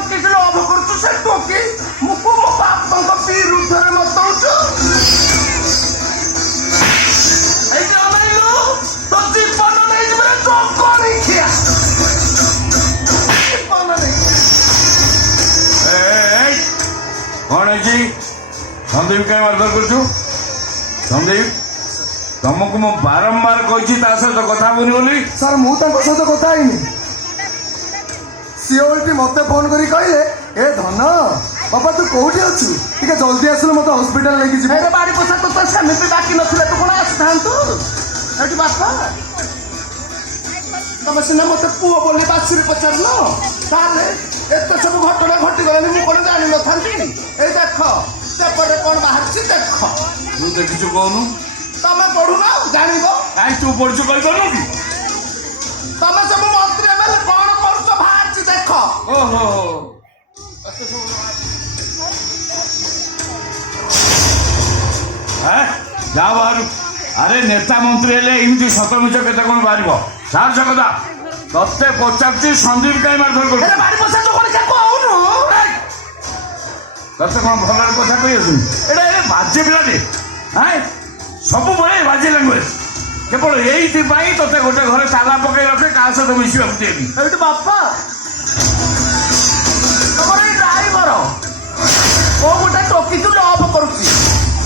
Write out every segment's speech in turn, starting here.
ଟୋକି ଲୋଭ କରୁଛୁ ସେ ଟୋକି ମୁକୁ ମୋ ବାପାଙ୍କ ବିରୁଦ୍ଧରେ ମତଉଛୁ। ଏଇଠି ଅନେଇଲୁ ତୋ ଜୀବନ ନେଇଯିବେ ଜଗଣି ଖିଆ ଜୀବନ ନେଇ। କଣ ହେଇଛି? ସନ୍ଦୀପ କାଇଁ ମାରଧର କରୁଛୁ? ସନ୍ଦୀପ ତମକୁ ମୁଁ ବାରମ୍ବାର କହିଛି ତା ସହିତ କଥା ହବୁନି ବୋଲି। ସାର୍ ମୁଁ ତାଙ୍କ ସହିତ କଥା ହେଇନି। ସିଏ ଓଲଟି ମତେ ଫୋନ କରି କହିଲେ ଏ ଧନ ବାପା ତୁ କୋଉଠି ଅଛୁ ଟିକେ ଜଲ୍ଦି ଆସିଲେ ମତେ ହସ୍ପିଟାଲ ନେଇକି ଯିବେ। ଏରେ ବାଡ଼ି ପୋଷା ତ ତୋ ସେମିତି ଡାକି ନଥିଲେ ତୁ କଣ ଆସିଥାନ୍ତୁ? ଏଠି ବାପା ତମେ ସିନା ମତେ ପୁଅ ବୋଲି ବାଛିରେ ପଚାରିଲ, ତାହେଲେ ଏତେ ସବୁ ଘଟଣା ଘଟିଗଲାଣି ମୁଁ କଣ ଜାଣିନଥାନ୍ତି? ଏଇ ଦେଖ ସେପଟେ କଣ ବାହାରିଛି ଦେଖ। ତୁ ଦେଖିଛୁ କହୁନୁ? ତମେ ପଢୁନ ଜାଣିବ। କାଇଁ ତୁ ପଢୁଛୁ କହିପାରୁନୁ କି? ତମେ ସବୁ ମନ୍ତ୍ରୀ ଏମଏଲଏ କଣ କରୁଛ ବାହାରିଛି ଦେଖ। ଓହୋ ଯା ବାହାରୁ। ଆରେ ନେତା ମନ୍ତ୍ରୀ ହେଲେ ଏମିତି ସତ ମିଛ କେତେ କଣ ବାହାରିବ? ସାର୍ ସେ କଥା ତତେ ପଚାରୁଛି ସନ୍ଦୀପ କାଇଁ ମାରଧର କରୁଛୁ? ଏରେ ବାଡ଼ି ପୋଷା ତୁ କଣ କହୁନୁ? ତତେ କଣ ଭଲରେ କଥା କହି ଆସୁନି? ଏଇଟା ଏ ବାଜେ ପିଲାଟେ ସବୁବେଳେ ବାଜେ ଲାଙ୍ଗୁଏଜ। କେବଳ ଏଇଥିପାଇଁ ତତେ ଗୋଟେ ଘରେ ତାଲା ପକେଇ ରଖେ କାହା ସହିତ ମିଶିବାକୁ ଦିଏନି। ଏଇଠି ବାପା ତମର ଏଇ ଡ୍ରାଇଭର କୋଉ ଗୋଟେ ଟୋକିକୁ ଲଭ କରୁଛି।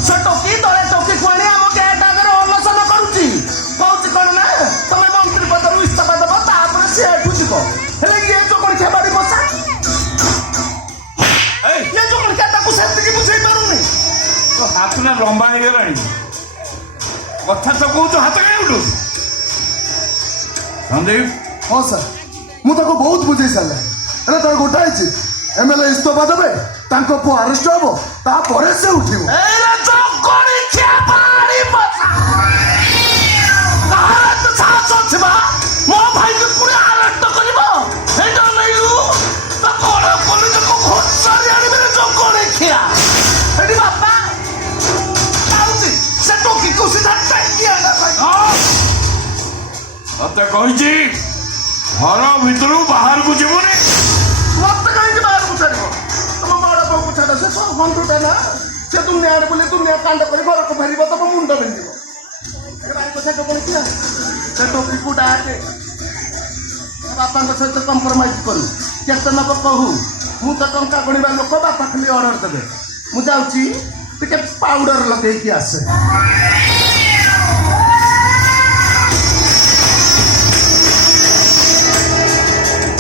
ସେ ଟୋକି ତଳେ ଟୋକିକୁ ଆଣି ଆମ ଗେଟ୍ ଆଗରେ ଅନଶନ କରୁଛି। କହୁଛି କଣ ନା ତମେ ମନ୍ତ୍ରୀ ପଦରୁ ଇସ୍ତଫା ଦେବ ତାପରେ ସେ ଏଠୁ ଯିବ। ହେଲେ ଇଏ ଚୋକଣିଖିଆ ବାଡ଼ି ବସା ଇଏ ଚୋକଣିଖିଆ ତାକୁ ସେତିକି ବୁଝେଇ ପାରୁନି। ତ ହାତ ନା ଲମ୍ବା ହେଇଗଲାଣି। କଥା ତ କହୁଛୁ ହାତ କାଇଁ ଉଠୁ? ସନ୍ଦୀପ ହଁ ସାର୍ ମୁଁ ତାକୁ ବହୁତ ବୁଝେଇ ସାରିଲା। ହେଲେ ତାର ଗୋଟା ହେଇଛି ଏମଏଲଏ ଇସ୍ତଫା ଦେବେ ତାଙ୍କ ପୁଅ ଆରେଷ୍ଟ ହବ ତାପରେ ସେ ଉଠିବ। ଏଇରେ ଚୋକଣିଖିଆ ବାଡ଼ି ବସା କାହାର ଏତେ ସାହସ ଅଛି ବା? ମୋ ଭାଇକୁ ପୁଣି ଆରେଷ୍ଟ କରିବ? ସେଇଟା ନେଇଲୁ ତ କଣ କଲି ତାକୁ ଘୋଷାରି ଆଣିବେ ଚୋକଣିଖିଆ। ଏଠି ବାପା ଯାଉଛି ସେ ଟୋକିକୁ ସିଧା ଟେକି ଆଣିବା ପାଇଁ। ତତେ କହିଛି ଘର ଭିତରୁ ବାହାରକୁ ଯିବୁନି। ମତେ କାହିଁକି ବାହାରକୁ ଛାଡ଼ିବ? ତମ ବଡ଼ ବୋଉକୁ ଛାଡ଼। ସେ ବନ୍ଧୁଟା ନା ସେ ଦୁନିଆ ଆଡ଼େ ବୁଲି ଦୁନିଆ କାଣ୍ଡ କରି ଘରକୁ ଫେରିବ ତମ ମୁଣ୍ଡ ବିନ୍ଧିବ। ସେ ଟୋକଣିଖିଆ ସେ ଟୋକିକୁ ଡାକେ ବାପାଙ୍କ ସହିତ କମ୍ପ୍ରମାଇଜ କରୁ। କେତେ ନବ କହୁ ମୁଁ ତ ଟଙ୍କା ଗଣିବା ଲୋକ ବାପା ଖାଲି ଅର୍ଡର ଦେବେ। ମୁଁ ଯାଉଛି ଟିକେ ପାଉଡର ଲଗେଇକି ଆସେ।